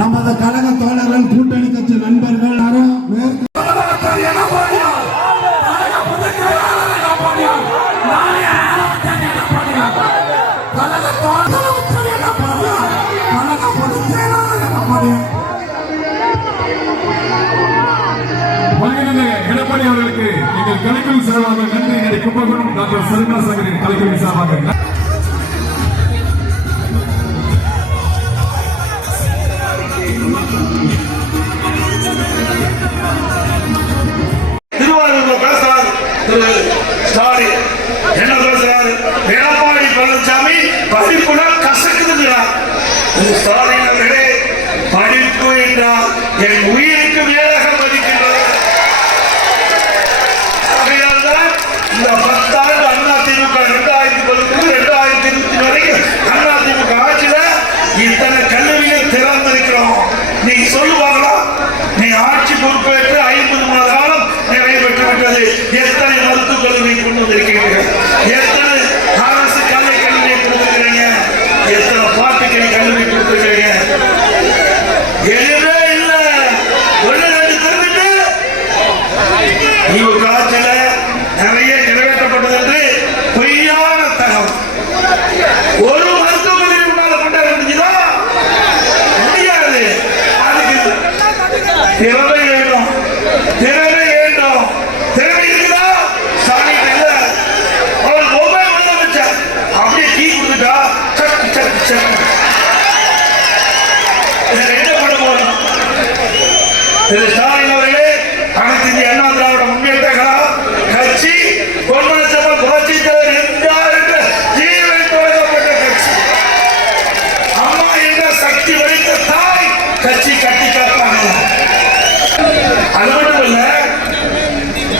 நமது கழக தோழர்கள், கூட்டணி கட்சி நண்பர்கள் எடப்பாடி அவர்களுக்கு எங்கள் கலைக்குழு சார்பாக நன்றி. கும்பகோணம் டாக்டர் சர்வநாசகரின் கலைக்குழு சார்பாக திருவாரூர் பேசுறார் திரு ஸ்டாலின். என்ன பேசுறாரு? எடப்பாடி பழனிசாமி படிப்புடன் கசக்குதுங்கிறார். ஸ்டாலின் அவர்களே, படிப்பு என்றால் என் உயிருக்கு மேலாக மதிக்கின்றது. ஆகையால்தான் இந்த 10 ஆண்டு அதிமுக 2010 வரைக்கும் அதிமுக ஆட்சியில இத்தனை கல்லூரிகள் திறந்திருக்கிறோம். நீ சொல்லுவாங்களா? நீ ஆட்சி பொறுப்பேற்று 50 மாத காலம் நிறைவேற்றி விட்டது. எத்தனை மருத்துவக் கல்லூரி கொண்டு வந்திருக்கிறீர்கள்? எத்தனை அரசு கலை கல்லூரியை கொடுத்திருக்கிறீங்க? எத்தனை பாட்டுக்கலை கல்லூரி கொடுத்திருக்கிறீங்க? எதுவுமே இல்ல. ஒண்ணு ரெண்டு தெரிஞ்சுட்டு இவங்க ஆட்சியில நிறைய நிறைவேற்றப்பட்டது என்று பொய்யான தகவல். ஒரு மருத்துவக் கல்லூரி உன்னால கொண்டாட முடியுதா? முடியாது. அதுக்கு திறமை வேண்டும், திறமை வேண்டும். திறமை இருக்குதா? ஸ்டாலின் இல்ல. அவர் மொபைல் முதலமைச்சர் அப்படியே டீ கொடுத்துட்டா சக்கு சக்கு சக்கு. என்ன பண்ண போறோம்? திரு ஸ்டாலின் அவர்களே, அனைத்து இந்திய அண்ணா திராவிட முன்னேற்ற கழகம் கட்சி பொன்மனச்செம்மல் புரட்சி தலைவர் எம்ஜிஆர் என்ற ஜீவன் தொடங்கப்பட்ட கட்சி. அம்மா என்ற சக்தி வடித்த தாய் கட்சி கட்டி காப்பாங்க. அது மட்டும் இல்ல,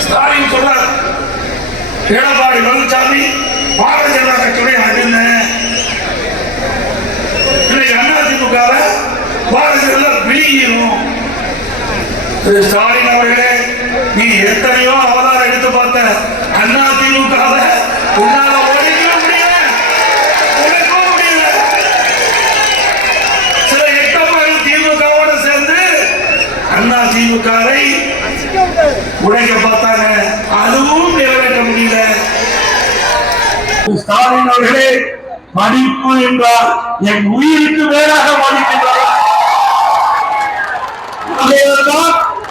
ஸ்டாலின் சொல்றார், எடப்பாடி பழனிசாமி பாரதிய ஜனதா கட்சியுடைய அண்ணன். இன்னைக்கு அதிமுக பாரதிய ஜனதா வெளியேறும். திரு ஸ்டாலின் அவர்களே, நீ எத்தனையோ அவதாரம் எடுத்து பார்த்த அதிமுக உன்னால ஒழிக்க முடியல, உழைக்கவும் முடியல. சில எட்டமார்கள் திமுகவோடு சேர்ந்து அதிமுகவை உடைக்க பார்த்தாங்க. அதுவும் நிறைவேற்ற முடியல. ஸ்டாலின் அவர்களே, படிப்பு என்றால் என் உயிருக்கு மேலாக மதிக்கின்றார்.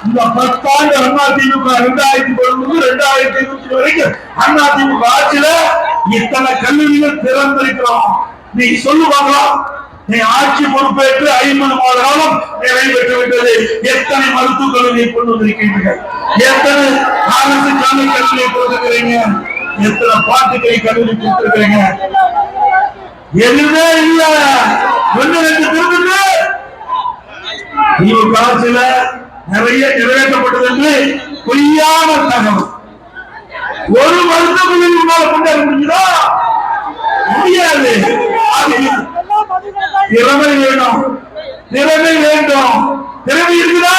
இந்த 10 ஆண்டு அதிமுக 2011-2020 வரைக்கும் அதிமுக ஆட்சியில இத்தனை கல்லூரிகள் திறந்திருக்கிறோம். நீ சொல்லுவாங்களா? நீ ஆட்சி பொறுப்பேற்று 50 மாத காலம் நிறைவேற்றி விட்டது. எத்தனை மருத்துவக் கல்லூரியை கொண்டு வந்திருக்கிறீர்கள்? எத்தனை அரசு கலை கல்லூரியை கொடுத்திருக்கிறீங்க? எத்தனை பாட்டுக்கலை கல்லூரி கொடுத்திருக்கிறீங்க? எதுவுமே இல்ல. ஒண்ணு ரெண்டு திருந்துட்டு திமுக ஆட்சியில நிறைய நிறைவேற்றப்பட்டது என்று பொய்யான தகவல். ஒரு மருத்துவக் கல்லூரி கொண்டாட முடியுதா? முடியாது. திறமை வேணும், திறமை வேண்டும். திறமை இருக்குதா?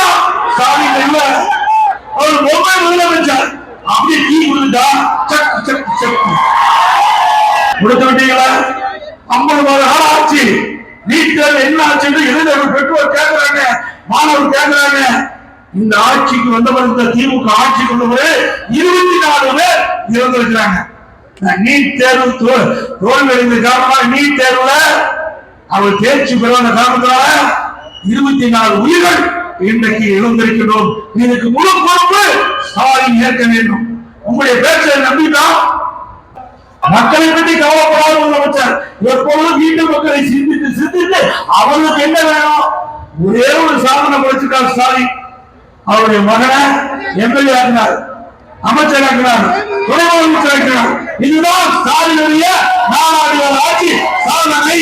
ஸ்டாலின் இல்ல. அவர் மொபைல் முதலமைச்சர் அப்படியே டீ கொடுத்துட்டா சக்கு சக்கு சக்கு கொடுத்து விட்டீங்களா? 50 மாத கால ஆட்சி. நீட் தேர்வு என்ன ஆச்சு என்று இளைஞர்கள் பெற்றோர் கேட்கிறாங்க, மாணவர் கேட்கிறாங்க. இந்த ஆட்சிக்கு வந்தவர், இந்த திமுக ஆட்சி கொண்டவர் 24 பேர் இறந்திருக்கிறாங்க. நீட் தேர்வு தோல்வி காரணமாக நீட் தேர்வுல அவர் தேர்ச்சி பெறாத காரணத்தினால 24 உயிர்கள் இன்றைக்கு இழந்திருக்கிறோம். இதுக்கு முழு பொறுப்பு ஸ்டாலின் ஏற்க வேண்டும். உங்களுடைய பேச்சை நம்பிதான் மக்களை பற்றி கவலைப்படாத முதலமைச்சர் எப்பொழுதும் வீட்டு மக்களை சிந்தித்து சிந்தித்து அவர்களுக்கு என்ன வேணும்? ஒரே ஒரு சாதனை படிச்சிருக்கார் ஸ்டாலின். அவருடைய மகனை எம்எல்ஏ ஆக்கினார், அமைச்சர் ஆக்கினார், துணை முதலமைச்சர் ஆக்கினார். இதுதான் ஸ்டாலினுடைய நாடாளுமன்ற ஆட்சி சாதனை.